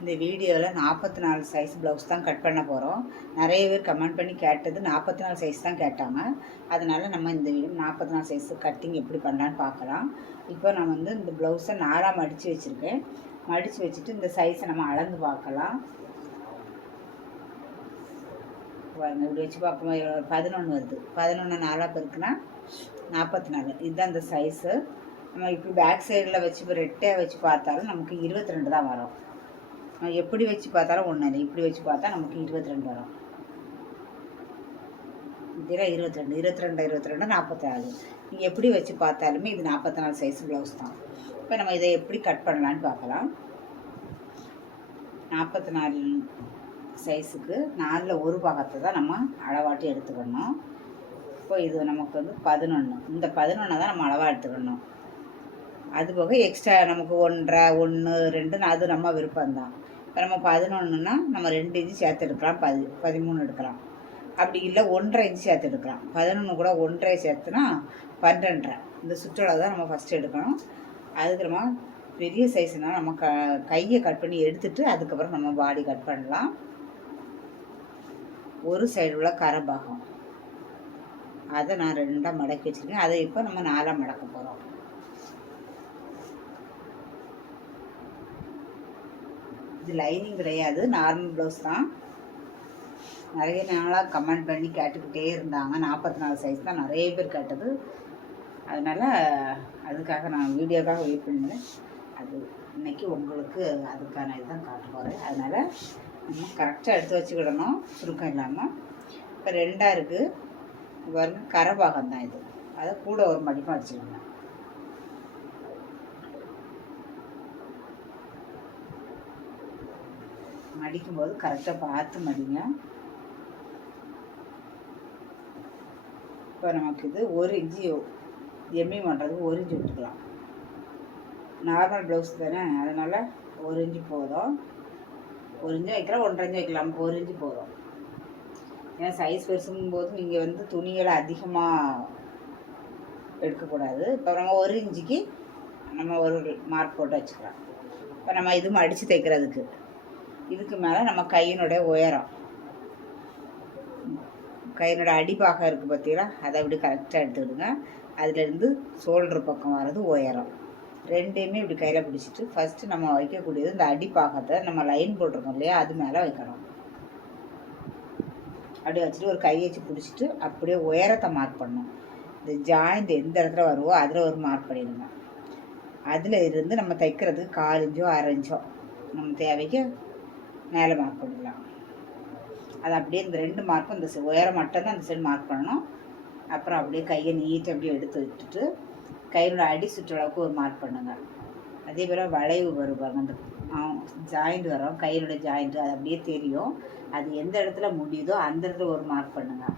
இந்த வீடியோவில் 44 size blouse தான் கட் பண்ண போகிறோம். நிறைய பேர் கமெண்ட் பண்ணி கேட்டது 44 சைஸ் தான் கேட்டாங்க. அதனால் நம்ம இந்த வீடியோ 44 சைஸ் கட்டிங் எப்படி பண்ணலான்னு பார்க்கலாம். இப்போ நான் வந்து இந்த ப்ளவுஸை 4ஆக மடித்து வச்சுருக்கேன். மடித்து வச்சுட்டு இந்த சைஸை நம்ம அளந்து பார்க்கலாம். இப்படி வச்சு பார்க்கும்போது 11 வருது. 11 4ஆக பெருக்குன்னா 44. இதுதான் இந்த சைஸு. நம்ம இப்படி பேக் சைடில் வச்சு இப்போ ரெட்டையாக வச்சு பார்த்தாலும் நமக்கு 22 தான் வரும். எப்படி வச்சு பார்த்தாலும் ஒன்றும் இல்லை. இப்படி வச்சு பார்த்தா நமக்கு 22 வரும். இதெல்லாம் 22 44. நீங்கள் எப்படி வச்சு பார்த்தாலுமே இது 44 சைஸ் ப்ளவுஸ் தான். இப்போ நம்ம இதை எப்படி கட் பண்ணலான்னு பார்க்கலாம். 44 சைஸுக்கு 4ல் ஒரு பாகத்தை தான் நம்ம அளவாட்டி எடுத்துக்கணும். இப்போ இது நமக்கு வந்து 11. இந்த 11 தான் நம்ம அளவாக எடுத்துக்கணும். அது போக எக்ஸ்ட்ரா நமக்கு 1.5 1 2 அது நம்ம விருப்பம்தான். இப்போ நம்ம 11ன்னா நம்ம 2 இன்ச்சு சேர்த்து எடுக்கலாம், 13 எடுக்கலாம். அப்படி இல்லை 1.5 இன்ச்சு சேர்த்து எடுக்கலாம். 11 கூட 1.5 சேர்த்துனா 12.5. இந்த சுற்றளவு தான் நம்ம ஃபஸ்ட்டு எடுக்கணும். அதுக்கு நம்ம பெரிய சைஸ்னால் நம்ம கையை கட் பண்ணி எடுத்துட்டு அதுக்கப்புறம் நம்ம பாடி கட் பண்ணலாம். ஒரு சைடு உள்ள கரை பாகம் அதை நான் 2ஆக மடக்கி வச்சுருக்கேன். அதை இப்போ நம்ம 4ஆக மடக்க போகிறோம். இது லைனிங் கிடையாது, நார்மல் ப்ளவுஸ் தான். நிறைய நாளாக கமெண்ட் பண்ணி கேட்டுக்கிட்டே இருந்தாங்க. 44 சைஸ் தான் நிறைய பேர் கேட்டது. அதனால் அதுக்காக நான் வீடியோக்காக வெயிட் பண்ணுவேன். அது இன்றைக்கி உங்களுக்கு அதுக்கான இதுதான் காட்ட போகிறேன். அதனால் நம்ம கரெக்டாக எடுத்து வச்சுக்கிடணும், சுருக்கம் இல்லாமல். இப்போ 2ஆக இருக்குது பாருங்க, கரை பாகம் தான் இது. அதை கூட ஒரு மடிப்பாக வச்சுக்கோங்க. மடிக்கும்போது கரெக்டாக பார்த்து மடிங்க. இப்போ நமக்கு இது 1 இன்ச்சு எம்மி பண்ணுறதுக்கு 1 இன்ச்சு விட்டுக்கலாம். நார்மல் ப்ளவுஸ் தானே, அதனால் 1 இன்ச்சு போதும். 1 இன்ச்சு வைக்கலாம், 1.5 இன்ச்சு வைக்கலாம். நமக்கு 1 இன்ச்சு போதும். ஏன்னா சைஸ் பெருசுங்கும் போது நீங்கள் வந்து துணிகளை அதிகமாக எடுக்கக்கூடாது. இப்போ நம்ம 1 இன்ச்சுக்கு நம்ம ஒரு மார்க் போட்டு வச்சுக்கலாம். இப்போ நம்ம இது மடித்து தைக்கிறதுக்கு இதுக்கு மேலே நம்ம கையினுடைய உயரம், கையினோட அடிப்பாகம் இருக்குது பார்த்தீங்களா, அதை அப்படி கரெக்டாக எடுத்துக்கிடுங்க. அதுலேருந்து ஷோல்டர் பக்கம் வர்றது உயரம். ரெண்டையுமே இப்படி கையில் பிடிச்சிட்டு ஃபஸ்ட்டு நம்ம வைக்கக்கூடியது இந்த அடிப்பாகத்தை நம்ம லைன் போட்டிருக்கோம் இல்லையா, அது மேலே வைக்கணும். அப்படியே வச்சுட்டு ஒரு கையை வச்சு பிடிச்சிட்டு அப்படியே உயரத்தை மார்க் பண்ணணும். இந்த ஜாயிண்ட் எந்த இடத்துல வருவோ அதில் ஒரு மார்க் பண்ணிடுங்க. அதில் இருந்து நம்ம தைக்கிறதுக்கு 1/4 இன்ச்சோ 1/2 இன்ச்சோ நம்ம தேவைக்கு மேலே மார்க் பண்ணிடலாம். அது அப்படியே இந்த 2 மார்க்கும் இந்த உயரம் மட்டும்தான் அந்த சைடு மார்க் பண்ணணும். அப்புறம் அப்படியே கையை நீட்டு அப்படியே எடுத்து விட்டுட்டு கையோட அடி சுற்றளவுக்கு ஒரு மார்க் பண்ணுங்கள். அதே போல் வளைவு வருவாங்க, அந்த ஜாயிண்ட் வரும், கையினுடைய ஜாயிண்ட்டு அது அப்படியே தெரியும். அது எந்த இடத்துல முடியுதோ அந்த இடத்துல ஒரு மார்க் பண்ணுங்கள்.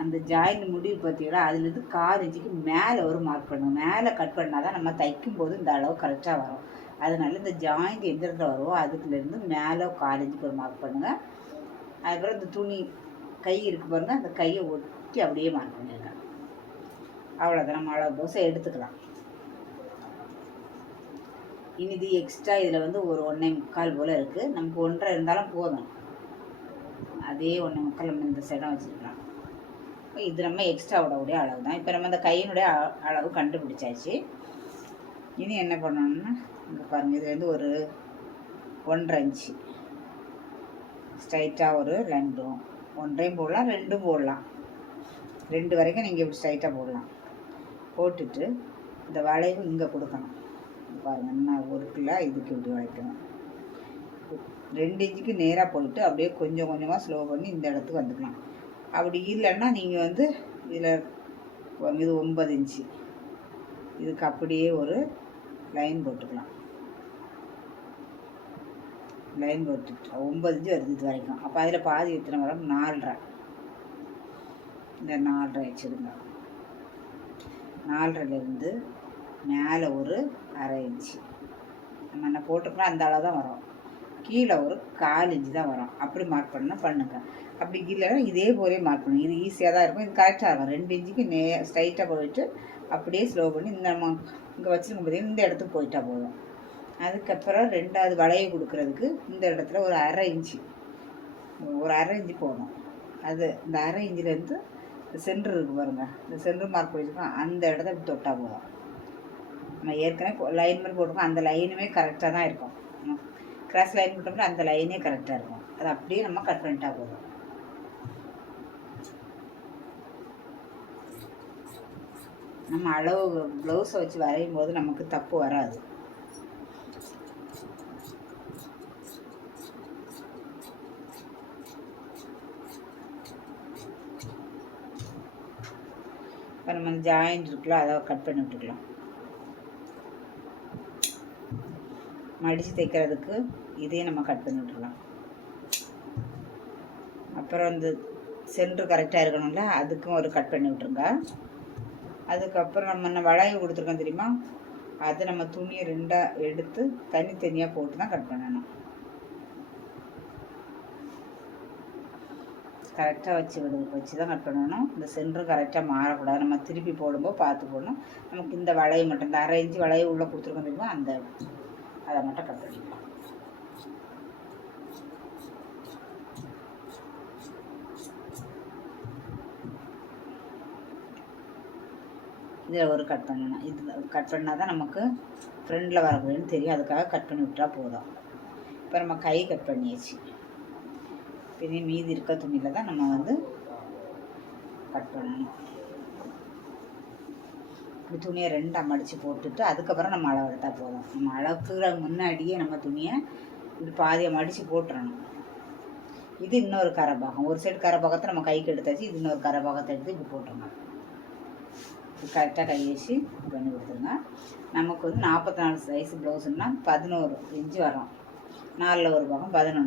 அந்த ஜாயிண்ட் முடிவு பார்த்தீங்கன்னா அதுலேருந்து 1/4 இன்ச்சுக்கு மேலே ஒரு மார்க் பண்ணுங்கள். மேலே கட் பண்ணால் தான் நம்ம தைக்கும்போது இந்த அளவு கரெக்டாக வரும். அதனால இந்த ஜாயிண்ட் எந்த இடத்துல வருமோ அதுக்குலேருந்து மேலே 1/4 இன்ச்சுக்கு ஒரு மார்க் பண்ணுங்கள். அதுக்கப்புறம் இந்த துணி கை இருக்குது பாருங்கள், அந்த கையை ஒட்டி அப்படியே மார்க் பண்ணிடுங்க. அவ்வளோதான், நம்ம அளவு ப்ளவுஸை எடுத்துக்கலாம். இனி இது எக்ஸ்ட்ரா இதில் வந்து ஒரு 1.25 போல் இருக்குது. நமக்கு 1.5 இருந்தாலும் போதும். அதே 1.25 நம்ம இந்த சைடாக வச்சுருக்கலாம். இது நம்ம எக்ஸ்ட்ரா விடக்கூடிய அளவு தான். இப்போ நம்ம இந்த கையினுடைய அளவு கண்டுபிடிச்சாச்சு. இனி என்ன பண்ணணும்னா இங்கே பாருங்கள், இதுலேருந்து ஒரு 1.5 இன்ச்சு ஸ்ட்ரைட்டாக ஒரு 2 1.5 போடலாம், 2 போடலாம். 2 வரைக்கும் நீங்கள் இப்படி ஸ்ட்ரைட்டாக போடலாம். போட்டுட்டு இந்த வளைவு இங்கே கொடுக்கணும். பாருங்கள், நான் ஒரு கிலோ இதுக்கு இப்படி வளைக்கணும். 2 இன்ச்சுக்கு நேராக போயிட்டு அப்படியே கொஞ்சம் கொஞ்சமாக ஸ்லோ பண்ணி இந்த இடத்துக்கு வந்துக்கலாம். அப்படி இல்லைன்னா நீங்கள் வந்து இதில் இது 9 இன்ச்சு இதுக்கு அப்படியே ஒரு லைன் போட்டுக்கலாம். லைன் போட்டுட்டு 9 இன்ச்சு வருது இது வரைக்கும். அப்போ அதில் பாதி எத்தனை வரும், 4.5. இந்த 4.5 வச்சுடுங்க. 4.5லேருந்து மேலே ஒரு 1/2 இன்ச்சு நம்ம என்ன போட்டிருக்கோம் அந்த அளவு தான் வரும். கீழே ஒரு 1/4 இன்ச்சு தான் வரும். அப்படி மார்க் பண்ணால் பண்ணுங்கள். அப்படி இல்லைன்னா இதே போலே மார்க் பண்ணுங்கள். இது ஈஸியாக தான் இருக்கும், இது கரெக்டாக இருக்கும். 2 இன்ச்சுக்கு ஸ்ட்ரைட்டாக போயிட்டு அப்படியே ஸ்லோ பண்ணி இந்த நம்ம இங்கே வச்சுருக்கும் பார்த்தீங்கன்னா இந்த இடத்துக்கு போயிட்டா போதும். அதுக்கப்புறம் ரெண்டாவது வளைய கொடுக்கறதுக்கு இந்த இடத்துல ஒரு அரை இன்ச்சு போதும். அது இந்த அரை இன்ச்சிலேருந்து சென்டர் இருக்குது பாருங்கள், இந்த சென்டர் மார்க் பண்ணியிருக்கோம், அந்த இடத்த இப்படி தொட்டால் போதும். நம்ம ஏற்கனவே லைன் மாதிரி போட்டிருக்கோம், அந்த லைனுமே கரெக்டாக தான் இருக்கும். கிராஸ் லைன் போட்டோம்னா அந்த லைனே கரெக்டாக இருக்கும். அது அப்படியே நம்ம கட் பண்ணிட்டா போதும். நம்ம அளவு ப்ளவுஸை வச்சு வரையும் போது நமக்கு தப்பு வராது. இப்போ நம்ம ஜாயிண்ட் இருக்குல்ல, அதை கட் பண்ணி விட்டுக்கலாம். மடித்து தைக்கிறதுக்கு இதையும் நம்ம கட் பண்ணி விட்டுக்கலாம். அப்புறம் இந்த சென்டர் கரெக்டாக இருக்கணும்ல, அதுக்கும் ஒரு கட் பண்ணி விட்டுருங்க. அதுக்கப்புறம் நம்ம வளைய கொடுத்துருக்கோம் தெரியுமா, அதை நம்ம துணியை ரெண்டாக எடுத்து தனித்தனியாக போட்டு தான் கட் பண்ணணும். கரெக்டாக வச்சு தான் கட் பண்ணணும். இந்த சென்டர் கரெக்டாக மாறக்கூடாது. நம்ம திருப்பி போடும்போது பார்த்து போடணும். நமக்கு இந்த வளைய மட்டும், இந்த அரை இன்ச்சு வளைய உள்ளே கொடுத்துருக்கோம் தெரியுமா, அதை மட்டும் கட் பண்ணிக்கலாம். இதில் ஒரு கட் பண்ணணும். இது கட் பண்ணால் தான் நமக்கு ஃப்ரெண்டில் வரக்கூடாதுன்னு தெரியும். அதுக்காக கட் பண்ணி விட்டால் போதும். இப்போ நம்ம கை கட் பண்ணியாச்சு. பின்னி மீதி இருக்க துணியில் தான் நம்ம கட் பண்ணணும். இப்படி துணியை ரெண்டாக மடித்து போட்டுட்டு அதுக்கப்புறம் நம்ம அளவு எடுத்தால் போதும். நம்ம அளவுக்குற முன்னாடியே நம்ம துணியை இப்படி பாதியை மடித்து போட்டுறணும். இது இன்னொரு கரைப்பாகம். ஒரு சைடு கரைப்பாகத்தை நம்ம கைக்கு எடுத்தாச்சு. இது இன்னொரு கரைப்பாகத்தை எடுத்து இப்படி போட்டுருங்க. கரெக்டாக கை வச்சு பண்ணி கொடுத்துருங்க. நமக்கு 44 சைஸ் ப்ளவுஸுன்னா 11 இன்ச்சு வரும். 4ல் ஒரு பாகம் 11.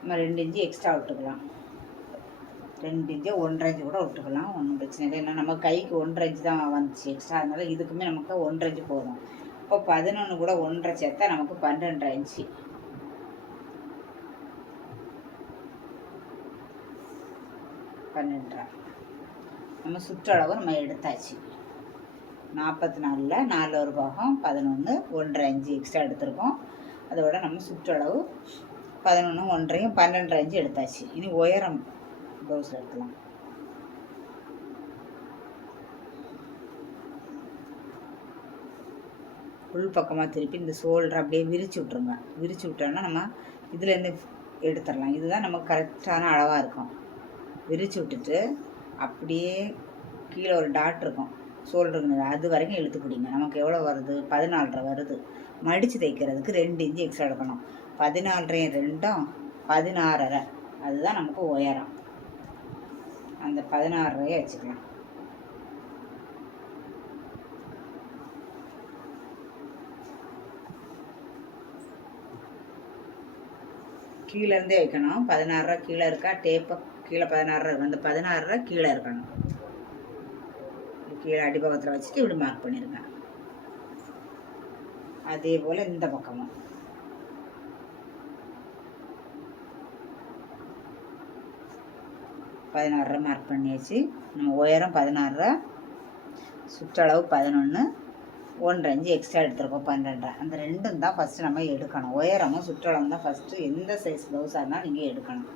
நம்ம 2 இன்ச்சு எக்ஸ்ட்ரா விட்டுக்கலாம். 2 இன்ச்சு 1.5 இன்ச்சு கூட விட்டுக்கலாம், ஒன்றும் பிரச்சனை இல்லை. ஏன்னா நம்ம கைக்கு 1.5 இன்ச்சு தான் வந்துச்சு எக்ஸ்ட்ரா, அதனால் இதுக்குமே நமக்கு 1.5 இன்ச்சு போதும். இப்போ 11 கூட 1.5 சேர்த்தா நமக்கு 12.5 இன்ச்சு. நம்ம சுற்றளவு நம்ம எடுத்தாச்சு. 44ல் 4ல் ஒரு பாகம் 11, 1.5 இன்ச்சு எக்ஸ்ட்ரா எடுத்திருக்கோம். அதோட நம்ம சுற்றளவு 11, 1.5, 12.5 இன்ச்சு எடுத்தாச்சு. இனி உயரம் ப்ளவுஸில் எடுக்கலாம். உள் பக்கமாக திருப்பி இந்த ஷோல்டர் அப்படியே விரித்து விட்ருங்க. விரித்து விட்டோம்னா நம்ம இதுலேருந்து எடுத்துடலாம். இதுதான் நமக்கு கரெக்டான அளவாக இருக்கும். விரித்து விட்டுட்டு அப்படியே கீழே ஒரு டாட் இருக்கும் ஷோல்டருக்கு, அது வரைக்கும் இழுத்து பிடிங்க. நமக்கு எவ்வளோ வருது, 14.5 வருது. மடித்து தைக்கிறதுக்கு 2 இன்ச்சு எக்ஸ்ட்ரா எடுக்கணும். 14.5 2ம் 16.5, அதுதான் நமக்கு உயரம். அந்த 16.5 வச்சுக்கலாம். கீழேருந்தே வைக்கணும். 16.5 கீழே இருக்கா, டேப்பை கீழே 16.5 இருக்கு. அந்த 16.5 கீழே இருக்கணும். கீழே அடிப்பக்கத்தில் வச்சுட்டு இப்படி மார்க் பண்ணிடுங்க. அதே போல் இந்த பக்கமும் 16.5 மார்க் பண்ணியாச்சு. நம்ம உயரம் 16.5, சுற்றளவு 11, 1.5 இன்ச்சு எக்ஸ்ட்ரா எடுத்துருக்கோம் 12.5. அந்த ரெண்டும் தான் ஃபஸ்ட்டு நம்ம எடுக்கணும். உயரமும் சுற்றளவும் தான் ஃபஸ்ட்டு எந்த சைஸ் ப்ளவுஸாக இருந்தாலும் நீங்கள் எடுக்கணும்.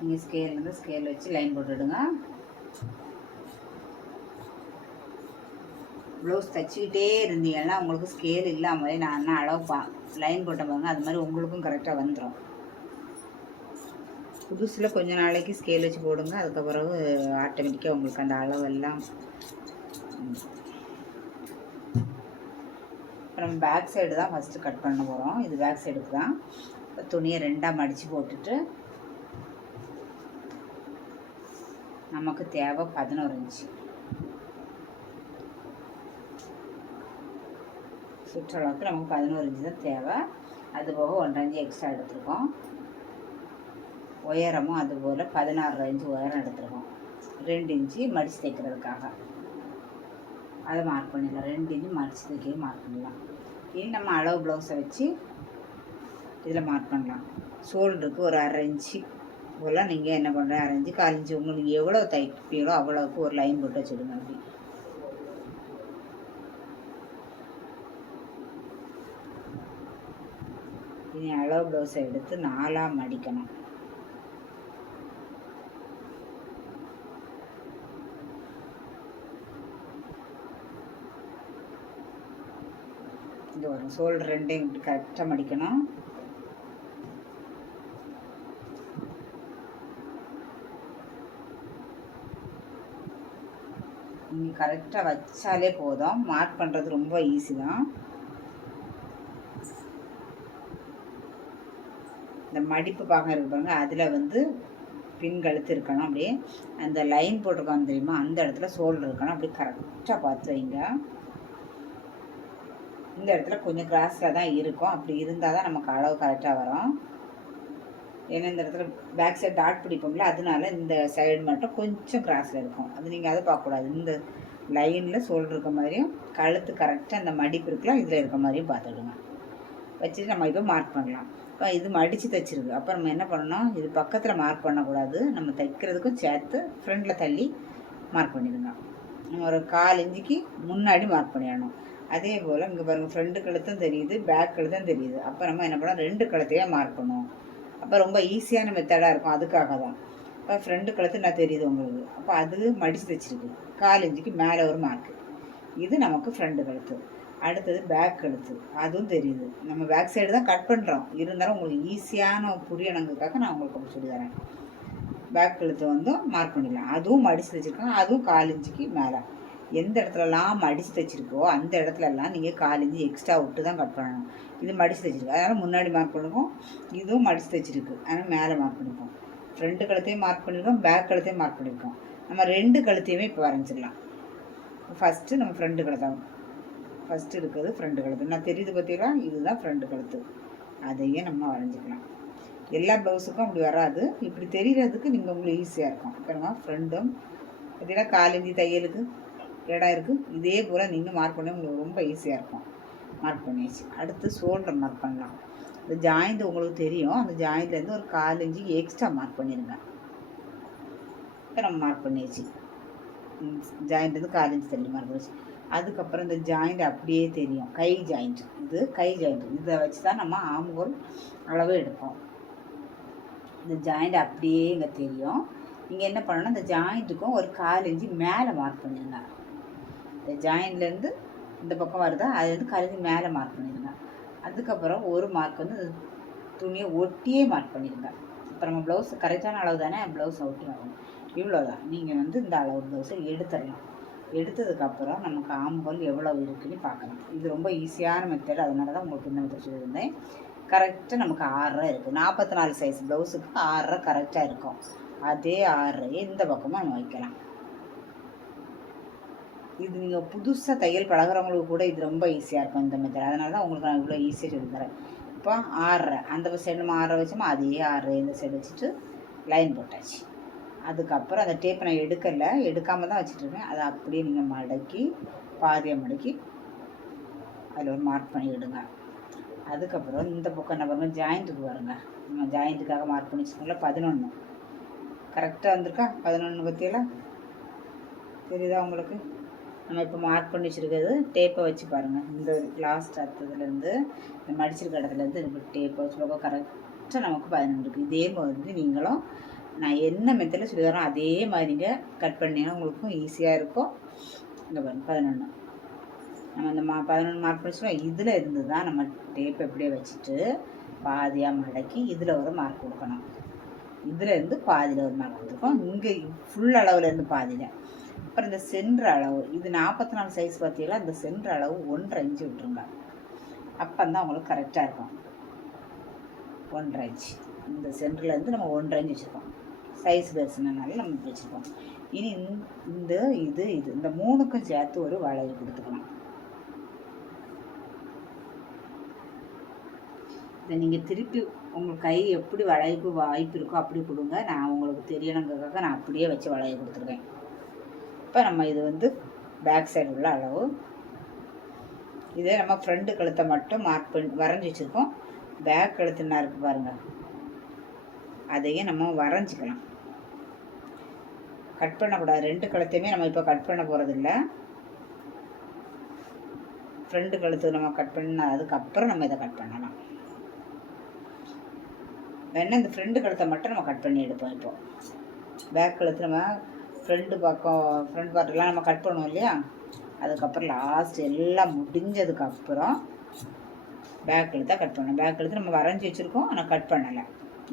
நீங்கள் ஸ்கேல் வச்சு லைன் போட்டுவிடுங்க. ப்ளவுஸ் தைச்சிக்கிட்டே இருந்தீங்கன்னா உங்களுக்கு ஸ்கேல் இல்லாமலே நான் என்ன அளவு லைன் போட்ட பாருங்க, அது மாதிரி உங்களுக்கும் கரெக்டாக வந்துடும். புதுசில் கொஞ்ச நாளைக்கு ஸ்கேல் வச்சு போடுங்க. அதுக்கப்புறம் ஆட்டோமேட்டிக்காக உங்களுக்கு அந்த அளவெல்லாம். அப்புறம் பேக் சைடு தான் ஃபஸ்ட்டு கட் பண்ண போகிறோம். இது பேக் சைடுக்கு தான். துணியை ரெண்டாக மடித்து போட்டுட்டு நமக்கு தேவை 11 இன்ச்சு. சுற்றளவுக்கு நமக்கு 11 இன்ச்சு தான் தேவை. அதுபோக 1.5 இன்ச்சு எக்ஸ்ட்ரா எடுத்துருக்கோம். உயரமும் அதுபோல் 16.5 இன்ச்சு உயரம் எடுத்துருக்கோம். 2 இன்ச்சு மடித்து தைக்கிறதுக்காக. அதை மார்க் பண்ணிடலாம். 2 இன்ச்சு மடிச்சு தைக்கவே மார்க் பண்ணலாம். இனி நம்ம அளவு ப்ளவுஸை வச்சு இதில் மார்க் பண்ணலாம். ஷோல்டருக்கு ஒரு 1/2 இன்ச்சு போல் நீங்கள் என்ன பண்ணுற 1/2 இன்ச்சு 1/4 இன்ச்சு உங்களுக்கு எவ்வளோ தைப்பீங்களோ அவ்வளோவுக்கு ஒரு லைன் போட்டு வச்சுடுங்க. அப்படி இனி அளவு ப்ளவுஸை எடுத்து 4ஆக மடிக்கணும். இங்கே வரும் ஷோல்டர் 2 இப்படி கரெக்டாக மடிக்கணும். நீங்கள் கரெக்டாக வச்சாலே போதும். மார்க் பண்ணுறது ரொம்ப ஈஸி தான். இந்த மடிப்பு பாகம் இருக்கு பாருங்க, அதில் வந்து பின் கழுத்து இருக்கணும். அப்படியே அந்த லைன் போட்டிருக்கோம் தெரியுமா, அந்த இடத்துல ஷோல்டர் இருக்கணும். அப்படி கரெக்டாக பார்த்து வைங்க. இந்த இடத்துல கொஞ்சம் கிராஸில் தான் இருக்கும். அப்படி இருந்தால் தான் நமக்கு அளவு கரெக்டாக வரும். ஏன்னா இந்த இடத்துல பேக் சைடு டாட் பிடிப்போம்ல, அதனால இந்த சைடு மட்டும் கொஞ்சம் கிராஸில் இருக்கும். அது நீங்கள் அதை பார்க்கக்கூடாது. இந்த லைனில் ஷோல்டர் இருக்க மாதிரியும் கழுத்து கரெக்டாக அந்த மடிப்பு இருக்கலாம் இதில் இருக்க மாதிரியும் பார்த்துடுங்க. வச்சுட்டு நம்ம இப்போ மார்க் பண்ணலாம். இப்போ இது மடித்து தைச்சிருக்கு. அப்போ நம்ம என்ன பண்ணணும், இது பக்கத்தில் மார்க் பண்ணக்கூடாது. நம்ம தைக்கிறதுக்கும் சேர்த்து ஃப்ரண்டில் தள்ளி மார்க் பண்ணிடுங்க. நம்ம ஒரு 1/4 இன்ச்சுக்கு முன்னாடி மார்க் பண்ணிடணும். அதே போல் இங்கே பாருங்கள், ஃப்ரண்ட் கழுத்தும் தெரியுது, பேக் கழுத்தும் தெரியுது. அப்போ நம்ம என்ன பண்ணோம், 2 கழுத்தையே மார்க் பண்ணுவோம். அப்போ ரொம்ப ஈஸியான மெத்தடாக இருக்கும். அதுக்காக தான். இப்போ ஃப்ரண்ட் கழுத்து நான் தெரியுது உங்களுக்கு. அப்போ அது மடித்து தைச்சிருக்கு. 1/4 இன்ச்சுக்கு மேலே ஒரு மார்க்கு. இது நமக்கு ஃப்ரண்ட் கழுத்து. அடுத்தது பேக் கழுத்து, அதுவும் தெரியுது. நம்ம பேக் சைடு தான் கட் பண்ணுறோம். இருந்தாலும் உங்களுக்கு ஈஸியான புரியணுங்கிறதுக்காக நான் உங்களுக்கு அப்படி சொல்லி தரேன். பேக் கழுத்து வந்து மார்க் பண்ணிடலாம். அதுவும் மடித்து தைச்சிருக்காங்க. அதுவும் 1/4 இன்ச்சுக்கு மேலே. எந்த இடத்துலலாம் மடித்து தைச்சிருக்கோ அந்த இடத்துலலாம் நீங்கள் 1/4 இன்ச்சு எக்ஸ்ட்ரா விட்டு தான் கட் பண்ணணும். இது மடித்து தைச்சிருக்கு, அதனால் முன்னாடி மார்க் பண்ணிருக்கோம். இதுவும் மடித்து தைச்சிருக்கு, அதனால் மேலே மார்க் பண்ணியிருக்கோம். ஃப்ரண்ட் கழுத்தையும் மார்க் பண்ணியிருக்கோம், பேக் கழுத்தையும் மார்க் பண்ணியிருக்கோம். நம்ம 2 கழுத்தையுமே இப்போ வரைஞ்சிடலாம். ஃபஸ்ட்டு நம்ம ஃப்ரண்ட் கழுத்தான் ஃபஸ்ட்டு இருக்கிறது ஃப்ரண்ட் கழுத்து. நான் தெரியுது பார்த்தீங்களா, இதுதான் ஃப்ரண்ட் கழுத்து. அதையே நம்ம வரைஞ்சிக்கலாம். எல்லா ப்ளவுஸுக்கும் அப்படி வராது. இப்படி தெரிகிறதுக்கு நீங்கள் உங்களுக்கு ஈஸியாக இருக்கும். பாருங்க, ஃப்ரண்ட்டும் பார்த்தீங்கன்னா 1/4 இன்ச்சு தையலுக்கு இடம் இருக்குது. இதே போல் நீங்கள் மார்க் பண்ண உங்களுக்கு ரொம்ப ஈஸியாக இருக்கும். மார்க் பண்ணியாச்சு. அடுத்து ஷோல்டர் மார்க் பண்ணலாம். இந்த ஜாயிண்ட் உங்களுக்கு தெரியும். அந்த ஜாயிண்ட்லேருந்து ஒரு 1/4 இன்ச்சுக்கு எக்ஸ்ட்ரா மார்க் பண்ணிடுங்க. இப்போ நம்ம மார்க் பண்ணியாச்சு. ஜாயிண்ட்லேருந்து 1/4 இன்ச்சு தள்ளி மார்க் பண்ணிச்சு. அதுக்கப்புறம் இந்த ஜாயிண்ட் அப்படியே தெரியும், கை ஜாயிண்ட். இது கை ஜாயிண்ட். இதை வச்சு தான் நம்ம ஆம்ஹோல் அளவு எடுப்போம். இந்த ஜாயிண்ட் அப்படியே இங்கே தெரியும். நீங்கள் என்ன பண்ணணும், இந்த ஜாயிண்ட்டுக்கும் ஒரு 1/4 இன்ச்சு மேலே மார்க் பண்ணிடுங்க. இந்த ஜாயிண்ட்லேருந்து இந்த பக்கம் வருதா, அதுலேருந்து 1/4 இன்ச்சு மேலே மார்க் பண்ணிடுங்க. அதுக்கப்புறம் ஒரு மார்க் வந்து துணியை ஒட்டியே மார்க் பண்ணிடுங்க. இப்போ நம்ம ப்ளவுஸ் கரெக்டான அளவு தானே, ப்ளவுஸை ஒட்டி ஆகும். இவ்வளோதான். நீங்கள் வந்து இந்த அளவு ப்ளவுஸை எடுத்துடலாம். எடுத்ததுக்கப்புறம் நமக்கு ஆம்ஹோல் எவ்வளோ இருக்குன்னு பார்க்கலாம். இது ரொம்ப ஈஸியான மெத்தட். அதனால தான் உங்களுக்கு இந்த மெத்தட் சொல்லியிருந்தேன். கரெக்டாக நமக்கு 6.5 இருக்குது. 44 சைஸ் ப்ளவுஸுக்கு 6.5 கரெக்டாக இருக்கும். அதே 6.5 இந்த பக்கமாக நம்ம வைக்கலாம். இது நீங்கள் புதுசாக தையல் பழகிறவங்களுக்கு கூட இது ரொம்ப ஈஸியாக இருக்கும் இந்த மெத்தட். அதனால தான் உங்களுக்கு நான் இவ்வளோ ஈஸியாக சொல்லித்தரேன். இப்போ 6.5 அந்த சைடு நம்ம 6.5 வச்சோமா, அதே 6.5 இந்த சைடு வச்சுட்டு லைன் போட்டாச்சு. அதுக்கப்புறம் அந்த டேப்பை நான் எடுக்காமல் தான் வச்சுட்ருக்கேன். அதை அப்படியே நீங்கள் மடக்கி பாதியாக மடக்கி அதில் ஒரு மார்க் பண்ணி விடுங்க. அதுக்கப்புறம் இந்த பக்கம் என்ன பாருங்க, ஜாயிண்ட்டுக்கு வருங்க. நம்ம ஜாயிண்ட்டுக்காக மார்க் பண்ணி வச்சுக்கோங்களா, 11 கரெக்டாக வந்திருக்கா. 11 பற்றியெல்லாம் தெரியுதா உங்களுக்கு? நம்ம இப்போ மார்க் பண்ணி வச்சுருக்கிறது டேப்பை வச்சு பாருங்கள். இந்த லாஸ்ட் அர்த்தத்துலேருந்து இந்த மடிச்சிருக்க இடத்துலேருந்து எனக்கு டேப்பை வச்சு பார்க்க கரெக்டாக நமக்கு 11 இருக்குது. இதே மாதிரி நீங்களும் நான் என்ன மெத்தடில் சொல்லி தரோம் அதே மாதிரி நீங்கள் கட் பண்ணிங்கன்னா உங்களுக்கும் ஈஸியாக இருக்கும். இந்த பாருங்க 11 நம்ம இந்த 11 மார்க் பண்ணிச்சோம். இதில் இருந்து தான் நம்ம டேப் எப்படியே வச்சுட்டு பாதியாக மடக்கி இதில் ஒரு மார்க் கொடுக்கணும். இதில் இருந்து பாதியில் ஒரு மார்க் கொடுத்துருக்கோம். இங்கே ஃபுல் அளவுலேருந்து பாதியில். அப்புறம் இந்த சென்டர் அளவு இது 44 சைஸ் பார்த்தீங்களா, இந்த சென்டர் அளவு 1.5 இன்ச்சு விட்டுருங்க. அப்போ தான் உங்களுக்கு கரெக்டாக இருக்கும். 1.5 இன்ச்சு இந்த சென்டர்லேருந்து நம்ம 1.5 இன்ச்சு வச்சுருக்கோம். சைஸ் பேசுனால நம்ம வச்சுருக்கோம். இனி இந்த இந்த 3க்கும் சேர்த்து ஒரு வளைவு கொடுத்துக்கலாம். இதை நீங்கள் திருப்பி உங்கள் கை எப்படி வளைவுக்கு வாய்ப்பு இருக்கோ அப்படி கொடுங்க. நான் உங்களுக்கு தெரியணுங்கிறதுக்காக நான் அப்படியே வச்சு வளைவு கொடுத்துருக்கேன். இப்போ நம்ம இது வந்து பேக் சைடு உள்ள அளவு. இதே நம்ம ஃப்ரண்ட் கழுத்தை மட்டும் மார்க் பண்ணி வரைஞ்சி வச்சுருக்கோம். பேக் கழுத்துனா இருக்குது பாருங்கள், அதையும் நம்ம வரைஞ்சிக்கலாம். கட் பண்ணக்கூடாது. 2 கழுத்தையுமே நம்ம இப்போ கட் பண்ண போகிறதில்ல. ஃப்ரண்ட் கழுத்து நம்ம கட் பண்ண அதுக்கப்புறம் நம்ம இதை கட் பண்ணலாம். வேணால் இந்த ஃப்ரண்ட் கழுத்தை மட்டும் நம்ம கட் பண்ணி எடுப்போம். இப்போது பேக் கழுத்து நம்ம ஃப்ரண்ட் பார்ட்டெல்லாம் நம்ம கட் பண்ணுவோம் இல்லையா, அதுக்கப்புறம் லாஸ்ட் எல்லாம் முடிஞ்சதுக்கப்புறம் பேக் கழுத்தாக கட் பண்ணணும். பேக் கழுத்து நம்ம வரைஞ்சி வச்சுருக்கோம், ஆனால் கட் பண்ணலை.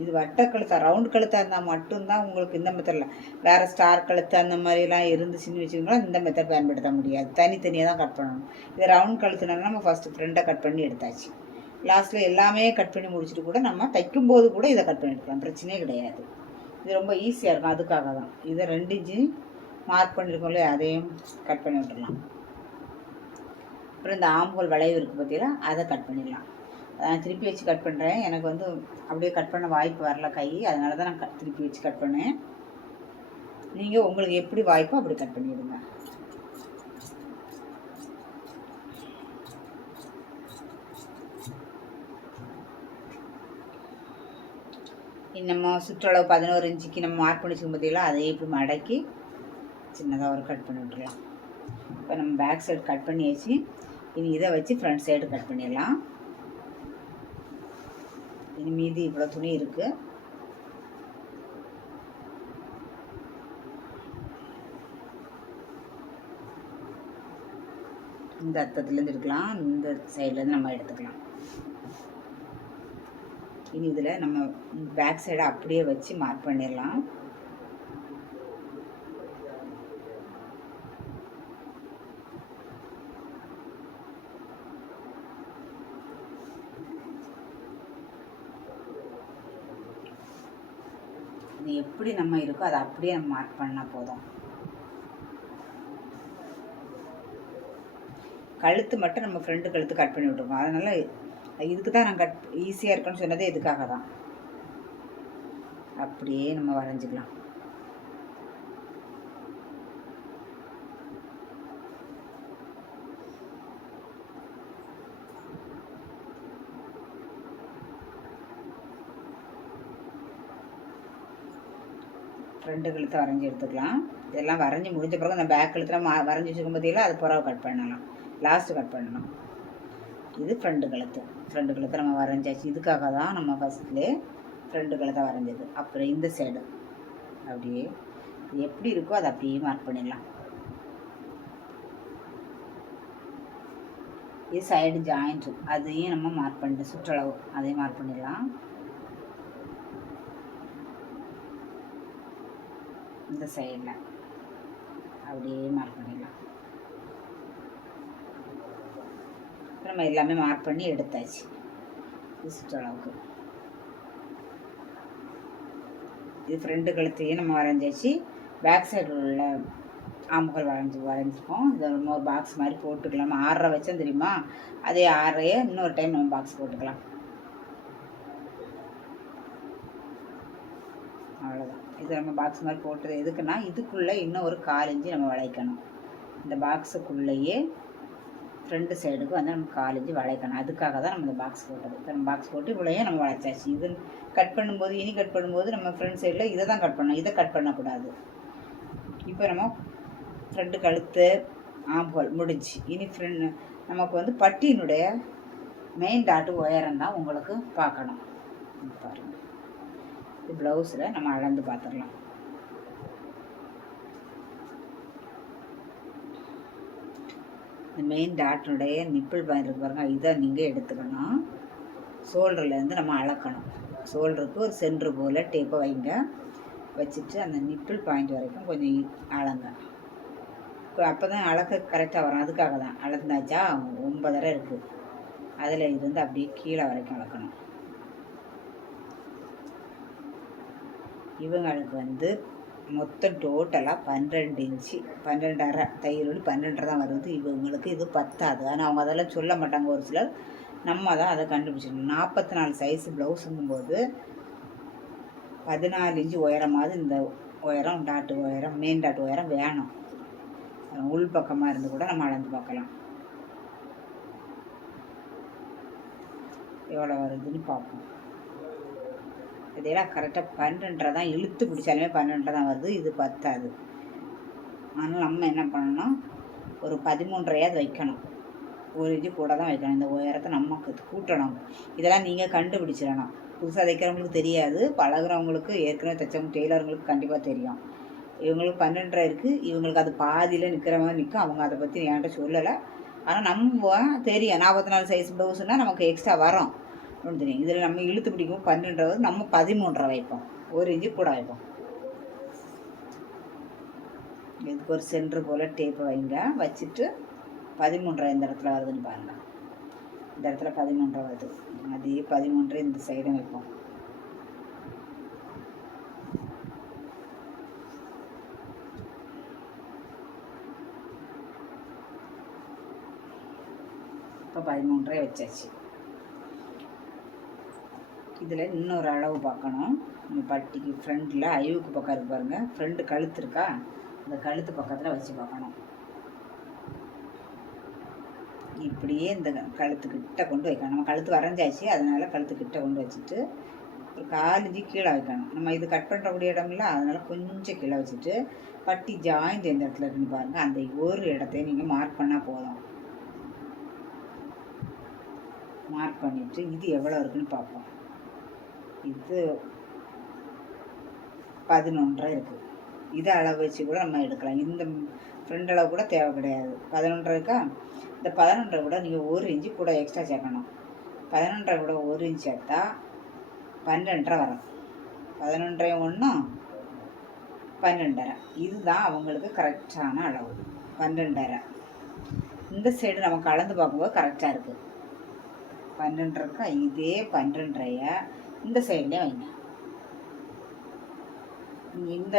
இது வட்ட கழுத்தா ரவுண்ட் கழுத்தாக இருந்தால் மட்டும்தான் உங்களுக்கு இந்த மெத்தடில். வேறு ஸ்டார் கழுத்து அந்த மாதிரிலாம் இருந்துச்சுன்னு வச்சுக்கோங்களா, இந்த மெத்தட் பயன்படுத்த முடியாது. தனித்தனியாக தான் கட் பண்ணணும். இது ரவுண்ட் கழுத்துனால நம்ம ஃபஸ்ட்டு ஃப்ரண்ட்டை கட் பண்ணி எடுத்தாச்சு. லாஸ்ட்டில் எல்லாமே கட் பண்ணி முடிச்சுட்டு கூட நம்ம தைக்கும்போது கூட இதை கட் பண்ணி எடுக்கலாம், பிரச்சனையே கிடையாது. இது ரொம்ப ஈஸியாக இருக்கும், அதுக்காக தான். இதை 2 இன்ச்சு மார்க் பண்ணியிருக்கோம் இல்லையா, அதையும் கட் பண்ணி விட்டுடலாம். அப்புறம் இந்த ஆம்புகள் வளைவு இருக்குது பார்த்தீங்களா, அதை கட் பண்ணிடலாம். நான் திருப்பி வச்சு கட் பண்ணுறேன். எனக்கு வந்து அப்படியே கட் பண்ண வாய்ப்பு வரல கை, அதனால தான் நான் திருப்பி வச்சு கட் பண்ணேன். நீங்கள் உங்களுக்கு எப்படி வாய்ப்போ அப்படி கட் பண்ணிவிடுங்க. நம்ம சுற்றளவு 11 இன்ச்சுக்கு நம்ம மார்க் பண்ணி வச்சுக்கும் பார்த்தீங்களா, அதை இப்படி மடக்கி சின்னதாக ஒரு கட் பண்ணி விட்டுடலாம். இப்போ நம்ம பேக் சைடு கட் பண்ணியாச்சு. இனி இதை வச்சு ஃப்ரண்ட் சைடு கட் பண்ணிடலாம். இனி மீதி இவ்வளோ துணி இருக்குது. இந்த அர்த்தத்துலேருந்து எடுக்கலாம், இந்த சைட்லேருந்து நம்ம எடுத்துக்கலாம். இனி இதில் நம்ம பேக் சைடை அப்படியே வச்சு மார்க் பண்ணிடலாம். இது எப்படி நம்ம இருக்கோ அதை அப்படியே நம்ம மார்க் பண்ணால் போதும். கழுத்து மட்டும் நம்ம ஃப்ரண்ட் கழுத்து கட் பண்ணி விட்டுருக்கோம். அதனால் இதுக்கு தான் நான் ஈஸியாக இருக்குன்னு சொன்னதே இதுக்காக தான். அப்படியே நம்ம வரைஞ்சிக்கலாம். ஃப்ரண்ட் கழுத்தை வரைஞ்சி எடுத்துக்கலாம். இதெல்லாம் வரைஞ்சி முடிஞ்ச பிறகு அந்த பேக் கழுத்தில் வரைஞ்சி வச்சுக்கும் பார்த்தீங்களா, அது புறவை கட் பண்ணலாம், லாஸ்ட்டு கட் பண்ணணும். இது ஃப்ரண்ட் கழுத்து. ஃப்ரண்ட் கழுத்தை நம்ம வரைஞ்சாச்சு. இதுக்காக தான் நம்ம ஃபஸ்ட்லேயே ஃப்ரண்ட் கழுத்தை வரைஞ்சது. அப்புறம் இந்த சைடு அப்படியே எப்படி இருக்கோ அதை அப்படியே மார்க் பண்ணிடலாம். இது சைடு ஜாயிண்ட்டு, அதையும் நம்ம மார்க் பண்ணிட்டு சுற்றளவு அதையும் மார்க் பண்ணிடலாம். இந்த சைடில் அப்படியே மார்க் பண்ணிடலாம். நம்ம எல்லாமே மார்க் பண்ணி எடுத்தாச்சு. சுற்றளவுக்கு இது ஃப்ரண்ட் கழுத்தையும் நம்ம வரைஞ்சாச்சு. பேக் சைடு உள்ள ஆம்புகள் வரைஞ்சிருக்கோம். இதை நம்ம ஒரு பாக்ஸ் மாதிரி போட்டுக்கலாம். நம்ம 6.5 வச்சோம் தெரியுமா, அதே 6.5 இன்னொரு டைம் நம்ம பாக்ஸ் போட்டுக்கலாம். அவ்வளோதான். இது நம்ம பாக்ஸ் மாதிரி போட்டது எதுக்குன்னா, இதுக்குள்ளே இன்னும் ஒரு 1/4 இன்ச்சு நம்ம வளைக்கணும். இந்த பாக்ஸுக்குள்ளேயே ஃப்ரண்ட் சைடுக்கு வந்து நம்ம 1/4 இன்ச்சு வளைக்கணும். அதுக்காக தான் நம்ம இந்த பாக்ஸ் போட்டது. இப்போ நம்ம பாக்ஸ் போட்டு இவ்வளோயே நம்ம வளைச்சாச்சு. இது கட் பண்ணும்போது இனி கட் பண்ணும்போது நம்ம ஃப்ரண்ட் சைடில் இதை தான் கட் பண்ணணும், இதை கட் பண்ணக்கூடாது. இப்போ நம்ம ஃப்ரண்ட் கழுத்து ஆம்புகள் முடிஞ்சு. இனி நமக்கு வந்து பட்டியினுடைய மெயின் டாட்டு உயரம் தான் உங்களுக்கு பார்க்கணும். பாருங்கள், இது ப்ளவுஸில் நம்ம அளந்து பார்த்துடலாம். இந்த மெயின் டாட்டினுடைய நிப்பிள் பாயிண்ட் இருக்கு பாருங்கள், இதை நீங்கள் எடுத்துக்கணும். ஷோல்டர்லேருந்து நம்ம அளக்கணும். ஷோல்டருக்கு ஒரு சென்ட்ரு போல் டேப்பை வைங்க. வச்சுட்டு அந்த நிப்பிள் பாயிண்ட் வரைக்கும் கொஞ்சம் அளங்க. அப்போ தான் அளக்க கரெக்டாக வரும். அதுக்காக தான் அளந்தாச்சா 9.5 இருக்குது. அதில் இருந்து அப்படியே கீழே வரைக்கும் அளக்கணும். இவங்களுக்கு வந்து மொத்தம் டோட்டலாக 12 இன்ச்சு 12.5 தையல் 12.5 தான் வருது. இவங்களுக்கு இது பத்தாது. ஆனால் அவங்க அதெல்லாம் சொல்ல மாட்டாங்க ஒரு சிலர். நம்ம தான் அதை கண்டுபிடிச்சிடணும். 44 சைஸு ப்ளவுஸுங்கும்போது 14 இன்ச்சு உயரமாவது இந்த உயரம் டாட்டு உயரம் மெயின் டாட்டு உயரம் வேணும். உள் பக்கமாக இருந்து கூட நம்ம அளந்து பார்க்கலாம். எவ்வளோ வருதுன்னு பார்ப்போம். இதெல்லாம் கரெக்டாக 12 தான், இழுத்து பிடிச்சாலுமே 12 தான் வருது. இது பத்தாது. ஆனால் நம்ம என்ன பண்ணணும், ஒரு 13.5 வைக்கணும். 1 இன்ச்சு கூட தான் வைக்கணும். இந்த உயரத்தை நம்ம கூட்டணும். இதெல்லாம் நீங்கள் கண்டுபிடிச்சிடணும். புதுசாக தைக்கிறவங்களுக்கு தெரியாது, பழகிறவங்களுக்கு ஏற்கனவே தைச்சவங்க டெய்லருங்களுக்கு கண்டிப்பாக தெரியும். இவங்களுக்கு 12.5 இருக்குது, இவங்களுக்கு அது பாதியில் நிற்கிற மாதிரி நிற்கும். அவங்க அதை பற்றி என்கிட்ட சொல்லலை. ஆனால் நம்ம தெரியும் 44 சைஸ் ப்ளவுஸ்னால் நமக்கு எக்ஸ்ட்ரா வரும் அப்படின்னு தெரியும். இதில் நம்ம இழுத்து பிடிக்கும் 12 நம்ம 13 வைப்போம். 1 இன்ச்சு கூட வைப்போம். இதுக்கு ஒரு சென்ட்ரு போல் டேப்பை வைங்க. வச்சுட்டு 13 இந்த இடத்துல வருதுன்னு பாருங்கள். இந்த இடத்துல 13 வருது. அதே 13 இந்த சைடும் வைப்போம். இப்போ 13 வச்சாச்சு. இதில் இன்னொரு அளவு பார்க்கணும். நம்ம பட்டிக்கு ஃப்ரண்டில் ஐவுக்கு பக்கம் இருக்கு பாருங்கள். ஃப்ரண்ட் கழுத்து இருக்கா, இந்த கழுத்து பக்கத்தில் வச்சு பார்க்கணும். இப்படியே இந்த கழுத்துக்கிட்ட கொண்டு வைக்கணும். நம்ம கழுத்து வரைஞ்சாச்சு, அதனால் கழுத்துக்கிட்ட கொண்டு வச்சுட்டு ஒரு 4 இன்ச்சு கீழே வைக்கணும். நம்ம இது கட் பண்ணுறக்கூடிய இடம்ல, அதனால் கொஞ்சம் கீழே வச்சுட்டு பட்டி ஜாயிண்ட் எந்த இடத்துல இருக்குன்னு பாருங்கள். அந்த ஒரு இடத்தையும் நீங்கள் மார்க் பண்ணால் போதும். மார்க் பண்ணிவிட்டு இது எவ்வளோ இருக்குன்னு பார்ப்போம். இது 11 இருக்குது. இதை அளவு வச்சு கூட நம்ம எடுக்கலாம். இந்த ஃப்ரண்ட் அளவு கூட தேவை கிடையாது. 11 இருக்கா, இந்த 11 கூட நீங்கள் 1 இன்ச்சு கூட எக்ஸ்ட்ரா சேர்க்கணும். 11 கூட 1 இன்ச் சேர்த்தா 12 வரும். 11 ஒன்றும் 12. இதுதான் அவங்களுக்கு கரெக்டான அளவு. 12. இந்த சைடு நம்ம கலந்து பார்க்கும்போது கரெக்டாக இருக்குது. 12 இருக்கா, இதே 12 இந்த சைட்லேயே வைங்க. இந்த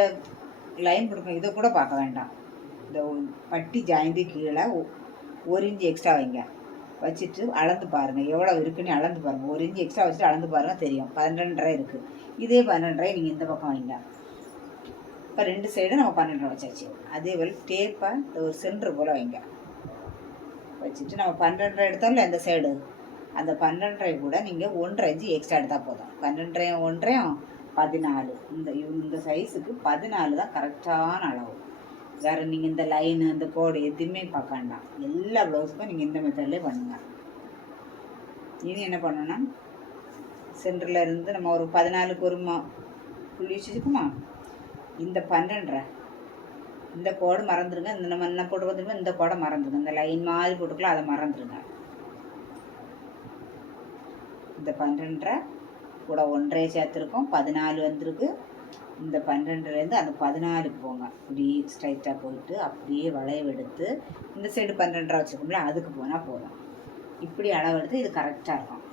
லைன் கொடுக்கணும், இதை கூட பார்க்க வேண்டாம். இந்த பட்டி ஜாயிண்ட்டு கீழே 1 இன்ச்சு எக்ஸ்ட்ரா வைங்க. வச்சுட்டு அளந்து பாருங்கள் எவ்வளோ இருக்குன்னு அளந்து பாருங்கள். 1 இன்ச்சு எக்ஸ்ட்ரா வச்சுட்டு அளந்து பாருங்கள், தெரியும் 12 இருக்குது. இதே 12 நீங்கள் இந்த பக்கம் வைங்க. இப்போ 2 சைடும் நம்ம 12 வச்சாச்சு. அதே போல் டேப்பை ஒரு சென்டர் போல் வைங்க. வச்சுட்டு நம்ம 12 எடுத்தோம்ல இந்த சைடு, அந்த 12 கூட நீங்கள் 1.5 இன்ச்சு எக்ஸ்ட்ரா எடுத்தால் போதும். 12 1 14. இந்த சைஸுக்கு 14 தான் கரெக்டான அளவு. வேறு நீங்கள் இந்த லைனு இந்த கோடு எதுவுமே பார்க்க வேண்டாம். எல்லா ப்ளவுஸுக்கும் நீங்கள் இந்த மெத்தட்லேயே பண்ணுங்கள். இனி என்ன பண்ணணும்னா, சென்டரில் இருந்து நம்ம ஒரு 14க்கு ஒரு புள்ளி வச்சுக்குமா. இந்த 12 இந்த கோடு மறந்துடுங்க. இந்த நம்ம என்ன போட்டு வந்துருக்கோம், இந்த கோடை மறந்துடுங்க. இந்த லைன் மாதிரி போட்டுக்கலாம், அதை மறந்துடுங்க. இந்த 12 கூட 1.5 சேர்த்துருக்கோம், 14 வந்திருக்கு. இந்த 12லேருந்து அந்த 14க்கு போங்க. இப்படி ஸ்ட்ரைட்டாக போயிட்டு அப்படியே வளைவு எடுத்து இந்த சைடு 12 வச்சுருக்கோம்ல, அதுக்கு போனால் போதும். இப்படி அளவு எடுத்து இது கரெக்டாக இருக்கும்.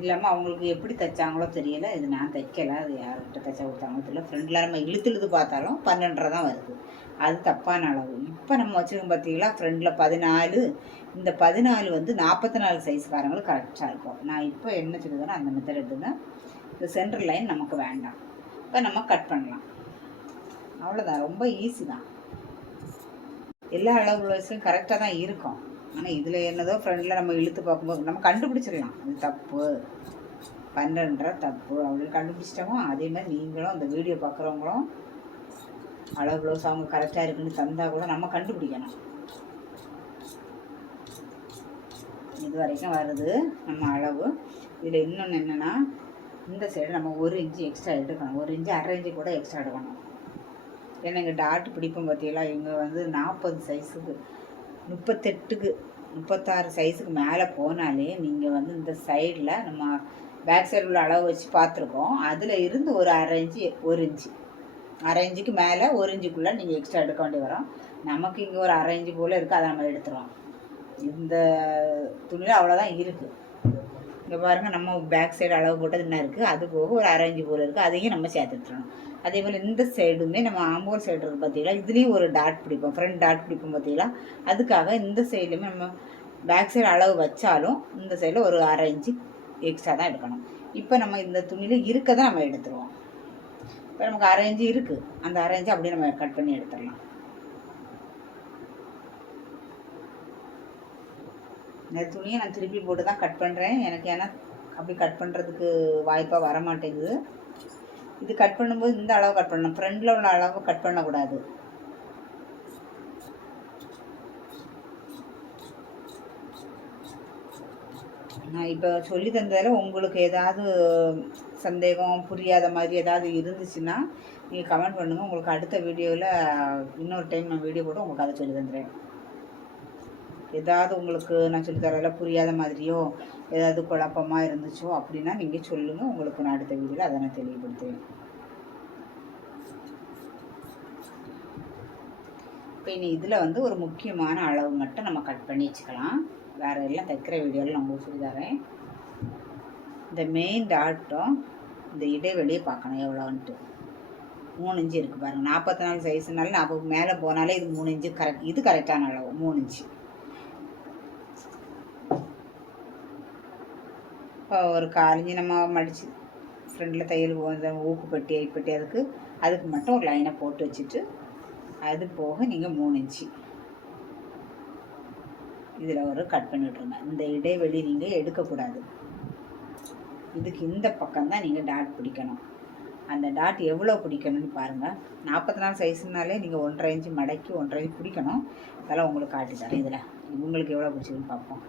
இல்லாமல் அவங்களுக்கு எப்படி தைச்சாங்களோ தெரியல. இது நான் தைக்கலை, அது யார்கிட்ட தைச்சா கொடுத்தாங்களோ தெரியல. ஃப்ரெண்டில் நம்ம இழுத்து பார்த்தாலும் 12 தான் வருது. அது தப்பான அளவு. இப்போ நம்ம வச்சுருக்கோம் பார்த்தீங்களா, ஃப்ரெண்டில் 14. இந்த 14 வந்து 44 சைஸ்காரங்களுக்கு கரெக்டாக இருக்கும். நான் இப்போ என்ன சொல்லுதுன்னா, அந்த மெத்தட் எடுத்துங்க. இந்த சென்டர் லைன் நமக்கு வேண்டாம். இப்போ நம்ம கட் பண்ணலாம். அவ்வளோதான், ரொம்ப ஈஸி தான். எல்லா அளவு வயசுலையும் கரெக்டாக தான் இருக்கும். ஆனால் இதில் என்னதோ ஃப்ரெண்டில் நம்ம இழுத்து பார்க்கும்போது நம்ம கண்டுபிடிச்சிடலாம், இது தப்பு 12 தப்பு அப்படின்னு கண்டுபிடிச்சிட்டோமோ. அதே மாதிரி நீங்களும் அந்த வீடியோ பார்க்குறவங்களும் அளவு ப்ளவுஸ் அவங்க கரெக்டாக இருக்குன்னு தந்தால் கூட நம்ம கண்டுபிடிக்கணும். இது வரைக்கும் வருது நம்ம அளவு. இதில் இன்னொன்று என்னென்னா, இந்த சைடு நம்ம 1 இன்ச்சு எக்ஸ்ட்ரா எடுக்கணும். 1 இன்ச்சு அரை இன்ச்சு கூட எக்ஸ்ட்ரா எடுக்கணும். ஏன்னா இங்கே டாட் பிடிப்போம் பார்த்தீங்களா, இங்கே வந்து 40 சைஸுக்கு 38க்கு 36 சைஸுக்கு மேலே போனாலே நீங்கள் வந்து இந்த சைடில் நம்ம பேக் சைடு உள்ள அளவு வச்சு பார்த்துருக்கோம். அதில் இருந்து ஒரு அரை இன்ச்சு 1 இன்ச்சு அரை இன்ச்சுக்கு மேலே 1 இன்ச்சுக்குள்ளே நீங்கள் எக்ஸ்ட்ரா எடுக்க வேண்டி வரும். நமக்கு இங்கே ஒரு அரை இன்ச்சு போல் இருக்குது, அதை நம்ம எடுத்துருவோம். இந்த துணியில் அவ்வளோதான் இருக்குது. இங்கே பாருங்கள், நம்ம பேக் சைடு அளவு போட்டது என்ன இருக்குது, அது போக ஒரு அரை இன்ச்சு போல் இருக்குது, அதையும் நம்ம சேர்த்துட்டுறோம். அதே போல் இந்த சைடுமே நம்ம ஆம்போல் சைடு இருக்குது பார்த்தீங்களா, இதுலேயும் ஒரு டாட் பிடிப்போம், ஃப்ரண்ட் டாட் பிடிப்போம் பார்த்தீங்களா. அதுக்காக இந்த சைடுலையுமே நம்ம பேக் சைடு அளவு வச்சாலும் இந்த சைடில் ஒரு அரை இன்ச்சு எக்ஸ்ட்ரா தான் எடுக்கணும். இப்போ நம்ம இந்த துணியில் இருக்கதை நம்ம எடுத்துருவோம். இப்போ நமக்கு அரை இன்ச்சு இருக்குது, அந்த அரை இன்ச்சு அப்படியே நம்ம கட் பண்ணி எடுத்துடலாம். இந்த துணியை நான் திருப்பி போட்டு தான் கட் பண்ணுறேன். எனக்கு ஏன்னா அப்படி கட் பண்ணுறதுக்கு வாய்ப்பாக வர மாட்டேங்குது. இது கட் பண்ணும்போது இந்த அளவு கட் பண்ணணும், ஃப்ரண்டில் உள்ள அளவு கட் பண்ணக்கூடாது. நான் இப்போ சொல்லி தந்ததில் உங்களுக்கு ஏதாவது சந்தேகம் புரியாத மாதிரி ஏதாவது இருந்துச்சுன்னா நீங்கள் கமெண்ட் பண்ணுங்கள். உங்களுக்கு அடுத்த வீடியோவில் இன்னொரு டைம் நான் வீடியோ போட்டு உங்களுக்கு அதை சொல்லி தந்துடுறேன். ஏதாவது உங்களுக்கு நான் சொல்லி தரல புரியாத மாதிரியோ ஏதாவது குழப்பமாக இருந்துச்சோ அப்படின்னா நீங்கள் சொல்லுங்கள். உங்களுக்கு நான் அடுத்த வீடியோவில் அதை நான் தெளிவுபடுத்துவேன். இப்போ இனி இதில் வந்து ஒரு முக்கியமான அளவு மட்டும் நம்ம கட் பண்ணி வச்சுக்கலாம். வேறு எல்லாம் தைக்கிற வீடியோவில் நான் உங்களுக்கு சொல்லி தரேன். இந்த மெயின் டாட்டும் இந்த இடைவெளியை பார்க்கணும் எவ்வளோன்ட்டு. 3 இன்ச்சு இருக்குது பாருங்கள். 44 சைஸ்னால 40 மேலே போனாலே இது 3 இன்ச்சு கரெக்ட். இது கரெக்டான அளவு 3 இன்ச்சு. இப்போ ஒரு 4 இன்ச்சு நம்ம மடித்து ஃப்ரெண்டில் தையல் ஊக்கு பெட்டி ஐப்பட்டி அதுக்கு மட்டும் ஒரு லைனை போட்டு வச்சுட்டு அது போக நீங்கள் 3 இன்ச்சு இதில் ஒரு கட் பண்ணி விட்ருங்க. இந்த இடைவெளி நீங்கள் எடுக்கக்கூடாது. இதுக்கு இந்த பக்கம்தான் நீங்கள் டாட் பிடிக்கணும். அந்த டாட் எவ்வளோ பிடிக்கணும்னு பாருங்கள். 44 சைஸ்னாலே நீங்கள் 1.5 இன்ச்சு மடக்கி 1.5 இன்ச்சு பிடிக்கணும். அதெல்லாம் உங்களுக்கு காட்டி தரேன். இதில் இவங்களுக்கு எவ்வளோ பிடிச்சிதுன்னு பார்ப்போம்.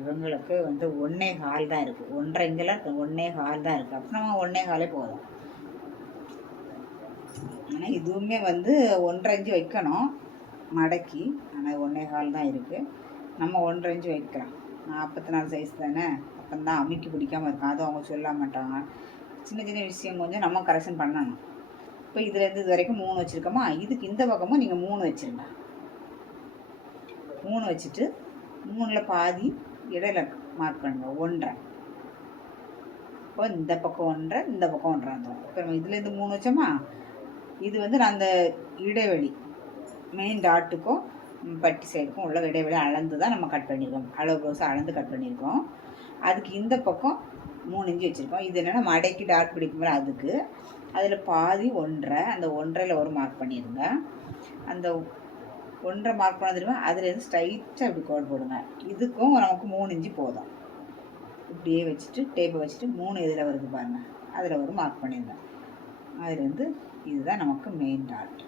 இவங்களுக்கு வந்து 1.25 தான் இருக்குது. 1.5 இன்ச்சில் 1.25 தான் இருக்குது. அப்போ நம்ம 1.25 போதும். ஆனால் இதுவுமே வந்து 1.5 இன்ச்சு வைக்கணும் மடக்கி. ஆனால் 1.25 தான் இருக்குது. நம்ம 1.5 இன்ச்சு வைக்கலாம். 44 சைஸ் தானே, அப்போ தான் அமுக்கி பிடிக்காமல் இருக்கும். அதுவும் அவங்க சொல்ல மாட்டாங்க. சின்ன சின்ன விஷயம் கொஞ்சம் நம்ம கரெக்ஷன் பண்ணணும். இப்போ இதுலேருந்து இது வரைக்கும் 3 வச்சுருக்கோமா, இதுக்கு இந்த பக்கமும் நீங்கள் 3 வச்சுருங்க. 3 வச்சுட்டு 3ல் பாதி இடையில மார்க் பண்ணுங்க 1.5. இப்போ இந்த பக்கம் 1.5 இந்த பக்கம் 1.5 வந்துடும். இப்போ நம்ம இதுலேருந்து 3 வச்சோமா, இது வந்து நான் அந்த இடைவெளி மெயின் டாட்டுக்கும் பட்டி சைடுக்கும் உள்ள இடைவெளி அளந்து தான் நம்ம கட் பண்ணியிருக்கோம். அளவு ப்ளவுஸை அளந்து கட் பண்ணியிருக்கோம். அதுக்கு இந்த பக்கம் 3 இன்ச்சு வச்சுருக்கோம். இது என்னென்னா மடக்கி டாட் பிடிக்கும்போது அதுக்கு அதில் பாதி 1.5, அந்த 1.5ல் ஒரு மார்க் பண்ணிடுங்க. அந்த 1.5 மார்க் பண்ணதுருங்க. அதுலேருந்து ஸ்ட்ரைட்டாக இப்படி கோடு போடுங்க. இதுக்கும் நமக்கு 3 இன்ச்சு போதும். இப்படியே வச்சுட்டு டேப்பை வச்சுட்டு 3 இதில் வருது பாருங்கள், அதில் ஒரு மார்க் பண்ணிடுங்க. அதுலேருந்து இதுதான் நமக்கு மெயின் டாட்.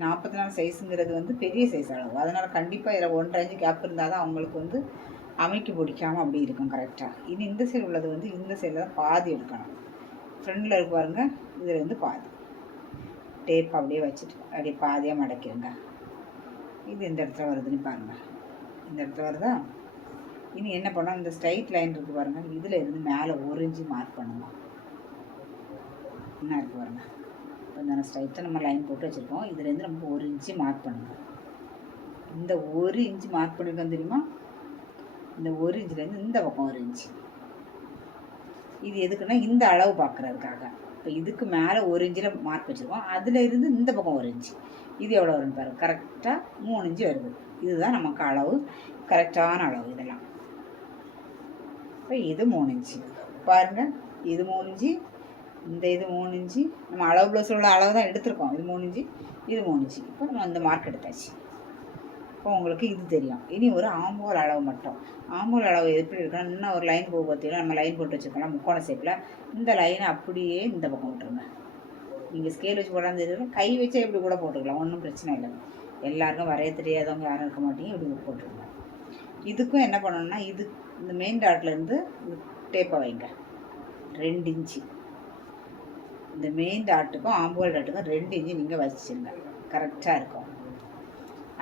44 சைஸுங்கிறது வந்து பெரிய சைஸ் அளவு. அதனால் கண்டிப்பாக இதில் 1.5 இன்ச்சு கேப் இருந்தால் தான் அவங்களுக்கு வந்து அமைக்கி பிடிக்காமல் அப்படி இருக்கும் கரெக்டாக. இனி இந்த சைடு உள்ளது வந்து இந்த சைடில் தான் பாதி எடுக்கணும். ஃப்ரெண்டில் இருக்கு பாருங்க, இதில் வந்து பாதி டேப் அப்படியே வச்சுட்டு அப்படியே பாதியாக மடக்கிடுங்க. இது இந்த இடத்துல வருதுன்னு பாருங்கள். இந்த இடத்துல வருதா? இனி என்ன பண்ணோம், இந்த ஸ்ட்ரைட் லைன் இருக்குது பாருங்கள், இதில் இருந்து மேலே 1 இன்ச்சு மார்க் பண்ணுங்க. என்ன இருக்குது பாருங்கள், கொஞ்சம் ஸ்ட்ரைட்டாக நம்ம லைன் போட்டு வச்சுருக்கோம். இதுலேருந்து நமக்கு 1 இன்ச்சு மார்க் பண்ணுங்கள். இந்த 1 இன்ச்சு மார்க் பண்ணியிருக்கோம் தெரியுமா, இந்த 1 இன்ச்சுலேருந்து இந்த பக்கம் 1 இன்ச்சு. இது எதுக்குன்னா இந்த அளவு பார்க்குறதுக்காக. இப்போ இதுக்கு மேலே 1 இன்ச்சில் மார்க் வச்சுருக்கோம். அதில் இருந்து இந்த பக்கம் 1 இன்ச்சு. இது எவ்வளோ வரும்னு பாருங்கள், கரெக்டாக 3 இன்ச்சு வருது. இதுதான் நமக்கு அளவு, கரெக்டான அளவு இதெல்லாம். இப்போ இது 3 இன்ச்சு பாருங்கள், இது 3 இன்ச்சு, இந்த இது 3 இன்ச்சு. நம்ம அளவு ப்ளவுஸில் உள்ள அளவு தான் எடுத்திருக்கோம். இது 3 இன்ச்சு, இது 3 இன்ச்சு. இப்போ நம்ம அந்த மார்க் எடுத்தாச்சு. இப்போ உங்களுக்கு இது தெரியும். இனி ஒரு ஆம்போல் அளவு மட்டும். ஆம்போல் அளவு எப்படி இருக்கணும், இன்னும் ஒரு லைன் போக பார்த்தீங்கன்னா நம்ம லைன் போட்டு வச்சுருக்கோம் முக்கோண ஷேப்பில். இந்த லைனை அப்படியே இந்த பக்கம் விட்டுருங்க. நீங்கள் ஸ்கேல் வச்சு போடாமல் தெரியும், கை வச்சா இப்படி கூட போட்டுக்கலாம், ஒன்றும் பிரச்சனை இல்லை. எல்லாருக்கும் வரைய தெரியாதவங்க யாரும் இருக்க மாட்டீங்க, இப்படி போட்டுருங்க. இதுக்கும் என்ன பண்ணணும்னா, இது இந்த மெயின் டாட்லேருந்து டேப்பை வைங்க 2 இன்ச்சு. இந்த மெயின் டாட்டுக்கும் ஆம்போல் டாட்டுக்கும் 2 இன்ச்சு நீங்கள் வச்சுருங்க, கரெக்டாக இருக்கும்.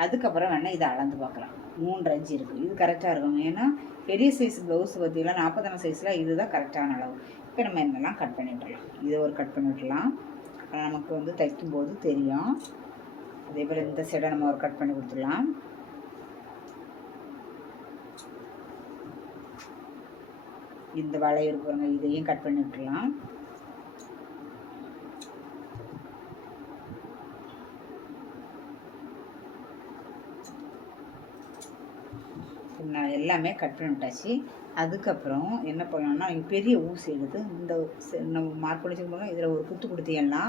அதுக்கப்புறம் வேணால் இதை அளந்து பார்க்கலாம். 3.5 இன்ச்சு இருக்குது, இது கரெக்டாக இருக்கும். ஏன்னா பெரிய சைஸ் ப்ளவுஸ் பார்த்தீங்கன்னா 44 சைஸில் இதுதான் கரெக்டான அளவு. இப்போ நம்ம என்னெல்லாம் கட் பண்ணி விட்டுடலாம். இதை ஒரு கட் பண்ணி விட்டுலாம், நமக்கு வந்து தைக்கும்போது தெரியும். அதே போல் இந்த சைடை நம்ம ஒரு கட் பண்ணி கொடுத்துடலாம். இந்த வளைய இருக்கிறவங்க இதையும் கட் பண்ணி விட்டுடலாம். நான் எல்லாமே கட் பண்ணி விட்டாச்சு. அதுக்கப்புறம் என்ன பண்ணணும்னா, நீங்கள் பெரிய ஊசி எடுத்து இந்த நம்ம மார்க் பண்ணி வச்சுக்கோங்க. இதில் ஒரு குத்து கொடுத்தீங்கன்னா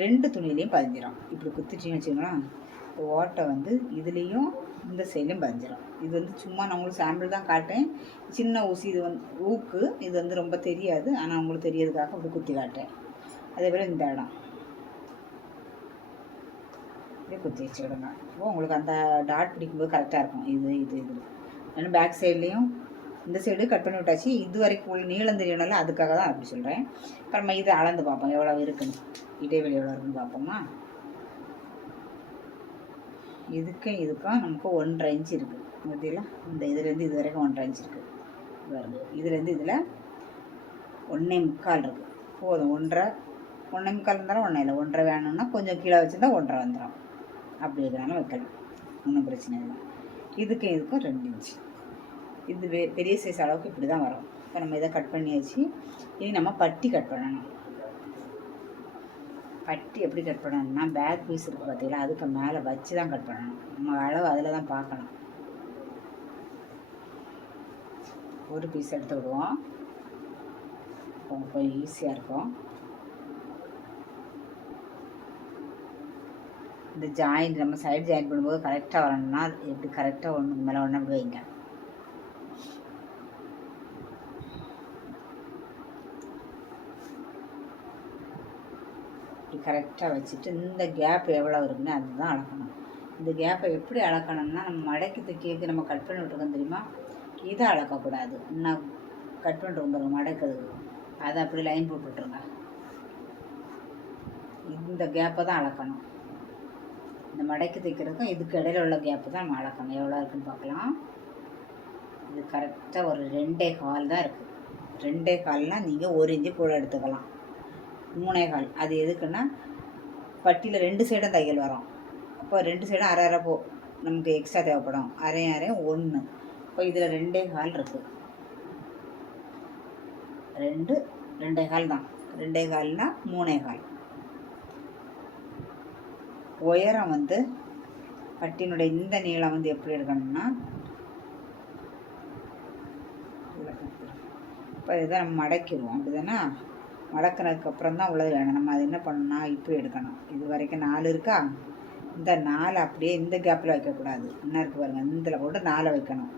2 துணியிலையும் பதிஞ்சிடும். இப்படி குத்திட்டிங்கன்னு வச்சுக்கோங்களேன், ஓட்டை வந்து இதுலேயும் இந்த சைட்லையும் பதிஞ்சிடும். இது வந்து சும்மா நான் உங்களுக்கு சாம்பிள் தான் காட்டேன். சின்ன ஊசி இது வந்து ஊக்கு, இது வந்து ரொம்ப தெரியாது, ஆனால் உங்களுக்கு தெரியறதுக்காக அப்படி குத்தி காட்டேன். அதே போல் இந்த இடம் இப்படியே குத்தி வச்சுக்கிடுங்க. இப்போ உங்களுக்கு அந்த டாட் பிடிக்கும்போது கரெக்டாக இருக்கும். இது இது இது ஏன்னா பேக் சைட்லேயும் இந்த சைடு கட் பண்ணி விட்டாச்சு. இது வரைக்கும் உள்ள நீளம் தெரியணும்ல, அதுக்காக தான் அப்படி சொல்கிறேன். இப்போ நம்ம இதை அளந்து பார்ப்போம் எவ்வளோ இருக்குன்னு, இடைவெளி எவ்வளோ இருக்குன்னு பார்ப்போமா. இதுக்கும் நமக்கு 1.5 இன்ச்சு இருக்குது பார்த்தீங்களா. இந்த இதுலேருந்து இது வரைக்கும் 1.5 இன்ச்சு இருக்குது பாருங்க. இதுலேருந்து இதில் 1.25 இருக்குது. போதும். 1.25 இருந்தாலும் 1 இல்லை, 1.5 வேணும்னா கொஞ்சம் கீழே வச்சுருந்தா 1.5 வந்துடும். அப்படி இருக்கிறனால வைக்கலாம், ஒன்றும் பிரச்சனை இல்லை. இதுக்கும் 2 இன்ச்சு. இது பெரிய சைஸ் அளவுக்கு இப்படி தான் வரும். இப்போ நம்ம இதை கட் பண்ணியாச்சு. இனி நம்ம பட்டி கட் பண்ணணும். பட்டி எப்படி கட் பண்ணணும்னா பேக் பீஸ் இருக்குது பார்த்தீங்களா, அதுக்கு மேலே வச்சு தான் கட் பண்ணணும். நம்ம அளவு அதில் தான் பார்க்கணும். ஒரு பீஸ் எடுத்து விடுவோம், கொஞ்சம் ஈஸியாக இருக்கும். இந்த ஜாயிண்ட் நம்ம சைடு ஜாயின் பண்ணும்போது கரெக்டாக வரணும்னா எப்படி கரெக்டாக ஒன்றுக்கு மேலே ஒன்று அப்படி வைங்க. இப்படி கரெக்டாக வச்சுட்டு இந்த கேப் எவ்வளோ இருக்குன்னு அதுதான் அளக்கணும். இந்த கேப்பை எப்படி அளக்கணும்னா நம்ம மடக்கி தைக்க நம்ம கட் பண்ணி விட்ருக்கோம் தெரியுமா, இதை அளக்கக்கூடாது. இன்னும் கட் பண்ணிட்டு பாருங்க மடக்குறது, அதை அப்படி லைன் போட்டு விட்ருங்க. இந்த கேப்பை தான் அளக்கணும். இந்த மடக்கி தைக்கிறதுக்கும் இதுக்கு இடையில உள்ள கேப்பு தான் நம்ம அளக்கணும். எவ்வளோ இருக்குன்னு பார்க்கலாம். இது கரெக்டாக ஒரு 2.25 தான் இருக்குது. 2.25னால் நீங்கள் 1 இன்ச்சு கூட எடுத்துக்கலாம். 3.25 அது எதுக்குன்னா பட்டியில் 2 சைடும் தையல் வரும். அப்போ 2 சைடும் அரை அரை நமக்கு எக்ஸ்ட்ரா தேவைப்படும். அரை 1. இப்போ இதில் 2.25 இருக்குது. 2.25 தான். 2.25னா 3.25. உயரம் வந்து பட்டினுடைய இந்த நீளம் வந்து எப்படி இருக்கணும்னா, இப்போ இதை நம்ம மடக்கிடுவோம். அப்படி தானே, மடக்கினதுக்கப்புறம் தான் உள்ளது வேணும். நம்ம அது என்ன பண்ணணும்னா இப்போ எடுக்கணும். இது வரைக்கும் 4 இருக்கா, இந்த 4 அப்படியே இந்த கேப்பில் வைக்கக்கூடாது. என்ன இருக்குது பாருங்கள், இதில் போட்டு 4 வைக்கணும்.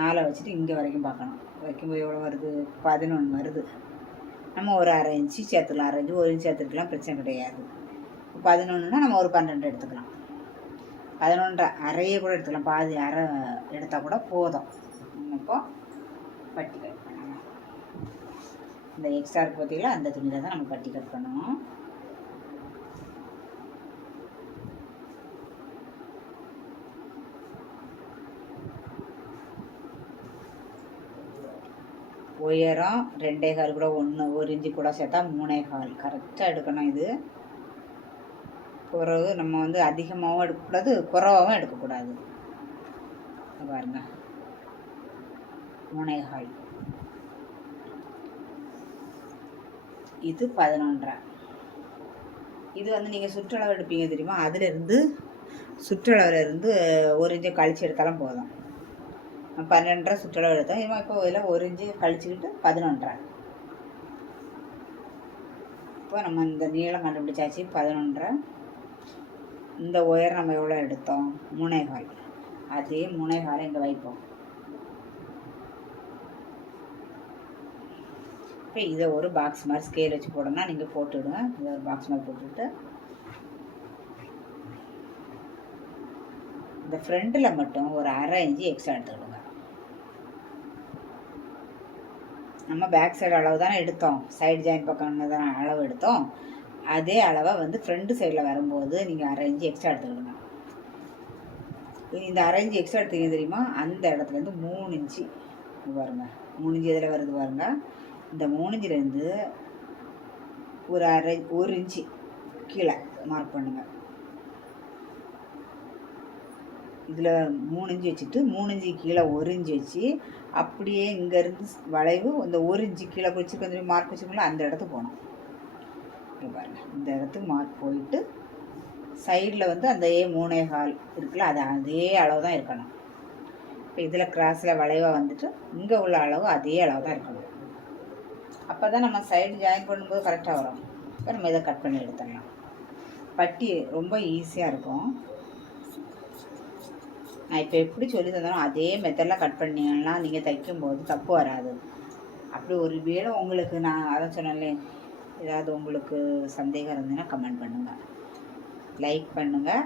4 வச்சுட்டு இங்கே வரைக்கும் பார்க்கணும். வைக்கும்போது எவ்வளோ வருது, 11 வருது. நம்ம ஒரு அரை இன்ச்சு சேர்த்துக்கலாம். 1 இன்ச்சு சேர்த்துக்கலாம், பிரச்சனை கிடையாது. 11னா நம்ம ஒரு 12 எடுத்துக்கலாம். 11 அரையே கூட எடுத்துக்கலாம், பாதி அரை எடுத்தால் கூட போதும். இப்போ பட்டி கட் பண்ணணும். இந்த எக்ஸ்ட்ரா இருக்கு பார்த்தீங்களா, அந்த துணியில் தான் நம்ம பட்டி கட் பண்ணணும். உயரம் 2.25 கூட 1 இன்ச்சு கூட சேர்த்தா 3.25 கரெக்டாக எடுக்கணும். இது குறவு நம்ம வந்து அதிகமாகவும் எடுக்கக்கூடாது, குறவாகவும் எடுக்கக்கூடாது. பாருங்க 3.25. இது 11.5. இது வந்து நீங்கள் சுற்றளவு எடுப்பீங்க தெரியுமா, அதிலிருந்து சுற்றளவுலேருந்து 1 இன்ச்சு கழிச்சு எடுத்தாலும் போதும். 12.5 சுற்றளவு எடுத்தோம். இப்போ இதில் 1 இன்ச்சு கழிச்சுக்கிட்டு 11.5. இப்போ நம்ம இந்த நீளம் கண்டுபிடிச்சாச்சு 11.5. இந்த உயரம் நம்ம எவ்வளோ எடுத்தோம், 3.25. அதே 3.25 இங்கே வைப்போம். இப்போ இதை ஒரு பாக்ஸ் மாதிரி ஸ்கேல் வச்சு போடணும்னா நீங்கள் போட்டுவிடுங்க. இதை ஒரு பாக்ஸ் மாதிரி போட்டுவிட்டு இந்த ஃப்ரண்ட்டில் மட்டும் ஒரு அரை இன்ச்சு எக்ஸ்ட்ரா எடுத்துக்கிடுங்க. நம்ம பேக் சைடு அளவு தானே எடுத்தோம், சைடு ஜாயின் பக்கம் தானே அளவு எடுத்தோம். அதே அளவை வந்து ஃப்ரண்ட் சைடில் வரும்போது நீங்கள் அரை இன்ச்சு எக்ஸ்ட்ரா எடுத்துக்கிடுங்க. இந்த அரை இன்ச்சு எக்ஸ்ட்ரா எடுத்தீங்க தெரியுமா, அந்த இடத்துலேருந்து 3 இன்ச்சு பாருங்க, 3 இன்ச்சு இதில் வருது பாருங்க. இந்த 3 இன்ச்சிலேருந்து ஒரு 1 இன்ச்சு கீழே மார்க் பண்ணுங்கள். இதில் 3 இன்ச்சு வச்சுட்டு 3 இன்ச்சு கீழே 1 இன்ச்சு வச்சு அப்படியே இங்கேருந்து வளைவு இந்த 1 இன்ச்சு கீழே வச்சுருக்க மார்க் வச்சுருக்கோங்களா, அந்த இடத்துக்கு போகணும். பாருங்கள், இந்த இடத்துக்கு மார்க் போயிட்டு சைடில் வந்து அந்த 3.25 இருக்குல்ல, அது அதே அளவு தான் இருக்கணும். இப்போ இதில் கிராஸில் வளைவாக வந்துட்டு இங்கே உள்ள அளவு அதே அளவு தான் இருக்கணும். அப்போ தான் நம்ம சைடு ஜாயின் பண்ணும்போது கரெக்டாக வரும். இப்போ நம்ம இதை கட் பண்ணி எடுத்துடலாம். பட்டி ரொம்ப ஈஸியாக இருக்கும். நான் இப்போ எப்படி சொல்லி தந்தாலும் அதே மெத்தடில் கட் பண்ணிங்கன்னா நீங்கள் தைக்கும்போது தப்பு வராது. அப்படி ஒரு வேளை உங்களுக்கு நான் அதான் சொன்னேன்லே, ஏதாவது உங்களுக்கு சந்தேகம் இருந்ததுன்னா கமெண்ட் பண்ணுங்கள், லைக் பண்ணுங்கள்.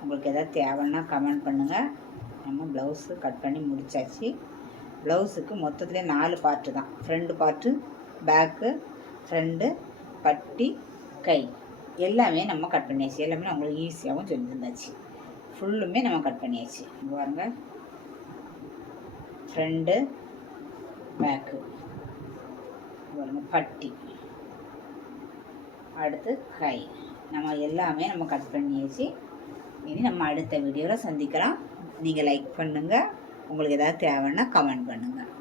உங்களுக்கு எதாவது தேவைன்னா கமெண்ட் பண்ணுங்கள். நம்ம ப்ளவுஸு கட் பண்ணி முடித்தாச்சு. ப்ளவுஸுக்கு மொத்தத்துலேயே 4 பார்ட்டு தான். ஃப்ரண்ட் பார்ட்டு, பேக்கு, ஃப்ரண்டு, பட்டி, கை எல்லாமே நம்ம கட் பண்ணியாச்சு. எல்லாமே நான் உங்களுக்கு ஈஸியாகவும் சொல்லி தந்தாச்சு. ஃபுல்லுமே நம்ம கட் பண்ணியாச்சு. இங்கே பாருங்க, ஃப்ரண்டு, பேக்கு, பாருங்க பட்டி, அடுத்து கை, நம்ம எல்லாமே நம்ம கட் பண்ணியாச்சு. இனி நம்ம அடுத்த வீடியோவில் சந்திக்கலாம். நீங்கள் லைக் பண்ணுங்கள். உங்களுக்கு எதாவது தேவைன்னா கமெண்ட் பண்ணுங்கள்.